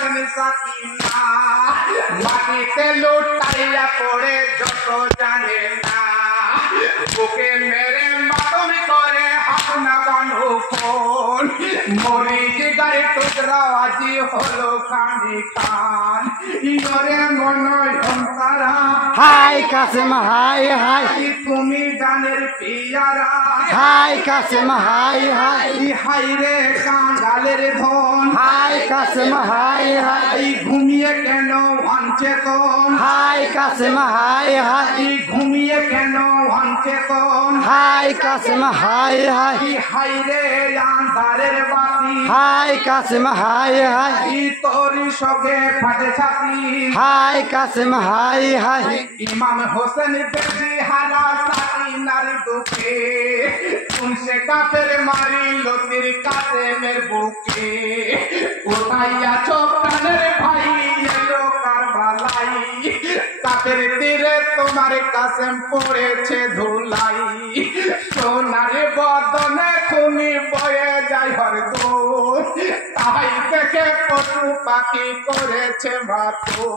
কাঁদেন সাকিনা মাটিতে লুটাইয়া পড়ে যত জানে না বুকে মেরে মাতম করে আপনা বানু ফোন মরি জিগারে টুকরা আজি হলো খানি খান ইয়রে মনয়ন তারা হাই কাসেম হাই হাই তুমি জানের পিয়ারা হাই কাসেম হাই হাই হাই রে কাঙ্গালের ধন হাই কাসেম হাই হাই ঘুমিয়ে কেন অনচেতন হাই কাসেম হাই হাই ঘুমিয়ে কেন অনচেতন হাই কাসেম হাই হাই হাই রে আন্ধারের বাতি হাই কাসেম হাই হাই তোরি সবে ফাটে ছাতি হাই কাসেম হাই হাই ইমাম হোসেন বেশি হারা সাকিনার দুঃখে উনসে কাফের মারি লতির কাসেমের বুকে কোথায় আছো প্রাণের ভাই এলো কারবালাই কাফের তীরে তোমার কাসেম পড়েছে ধুলাই সোনার বদনে তুমি বয়ে যাই হরদম তাই দেখে পশু পাখি করেছে মাতু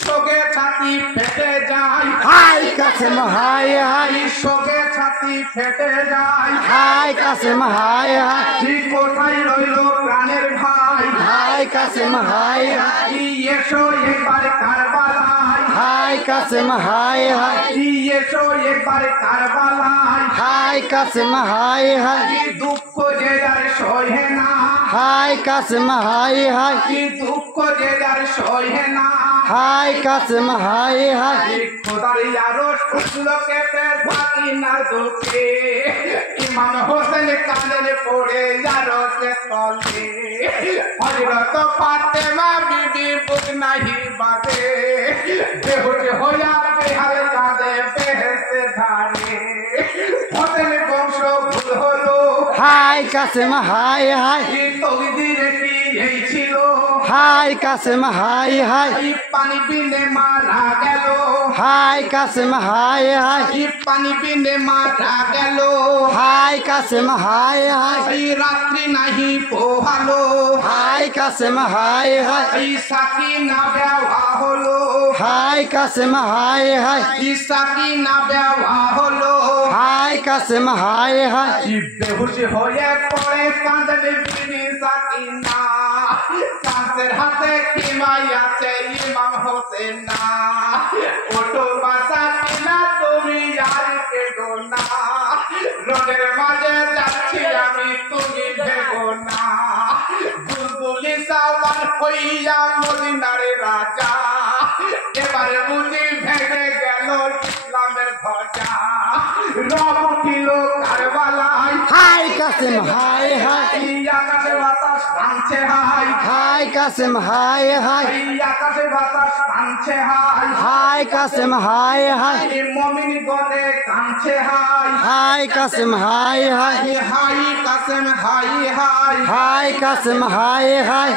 সোগে ছাতি ফেটে যায় হাই কাসেম হাই হাই সোগে ছাতি ফেটে যায় হাই কাসেম হাই হাই ঠিক কোথায় রইল প্রাণের ভাই হাই কাসেম হাই হাই এসো একবার কারবালায় হাই কাসেম হাই হাই এসো একবার কারবালায় হাই কাসেম হাই হাই দুঃখ যে যার সহে না হাই কাসেম হাই হাই দুঃখ যে যার সহে না হাই কাসেম হাই হাই খোদার আরো উঠলো কেটে সাকিনার দুঃখে ইমাম হোসেন কানের পড়ে আরো কে তলে হযরত ফাতেমা বিবি বুক নাহি বাদে বেহুশ হইয়া বেহাল কাঁদে বেহেশতে ধারে হোসেন বংশ ভুল হলো হাই কাসেম হাই হাই তকদিরে কি এই ছিল হাই কাসেম হাই হাই পানি বিনে মারা গেল হাই কাসেম হাই হাই পানি বিনে মারা গেল হাই কাসেম হাই হাই রাত্রি নাহি পোহালো হাই কাসেম হাই হাই সাকিনা বেওয়া হলো হাই কাসেম হাই হাই সাকিনা বেওয়া হলো হাই কাসেম হাই হাই বেহুশ হয়ে পড়ে কাঁদেন বিবি সাকিনা সাঁসের হাতে কিমাই আছে ইমাম হোসেন না ওটো বাসা কিনা তুমি আর কেঁদো না রোদের মাঝে যাচ্ছি আমি তুমি ভেবো না বুলবুলি সাওয়ার হইয়া মদিনার রাজা এবারে বুঝি ভেঙে গেল ইসলামের ধ্বজা রব উঠিল কারবালায় হাই কাসেম হাই হাই আকাশে বাতাস ভাঙছে হাই হাই কাসেম হাই হাই আকাশে বাতাস ভাঙছে হাই হাই কাসেম হাই হাই মমিন গনে কাঁদছে হাই হাই কাসেম হাই হাই হাই কাসেম হাই হাই হাই কাসেম হাই হাই